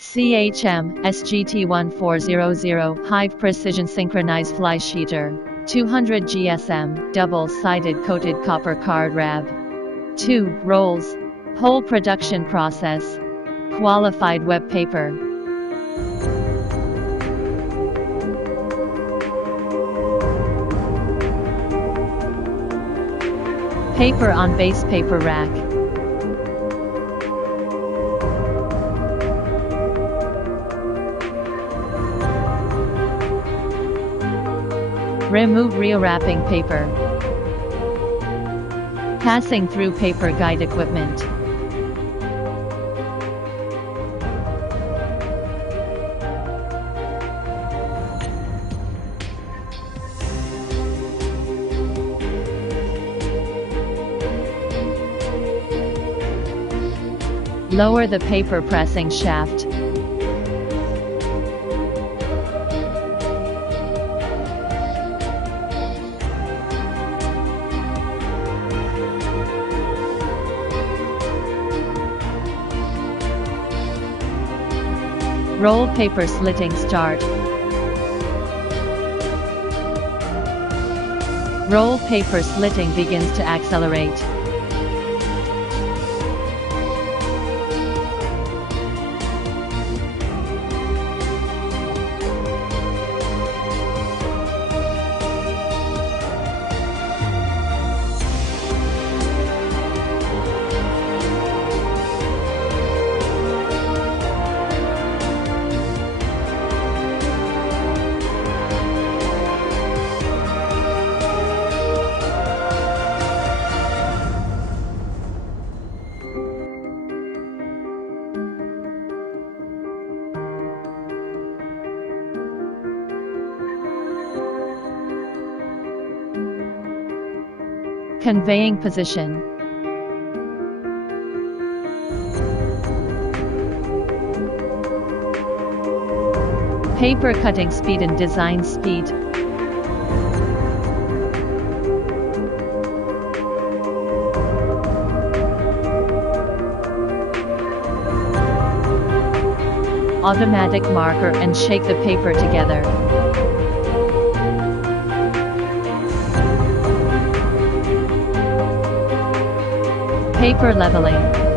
CHM SGT1400 High Precision Synchronize-fly Sheeter 200 GSM Double-sided coated copper card rab 2 rolls Whole production process Qualified web paper Paper on base paper rack Remove real wrapping paper. Passing through paper guide equipment. Lower the paper pressing shaft. Roll paper slitting start. Roll paper slitting begins to accelerate. Conveying position. Paper cutting speed and design speed. Automatic marker and shake the paper together. Paper leveling.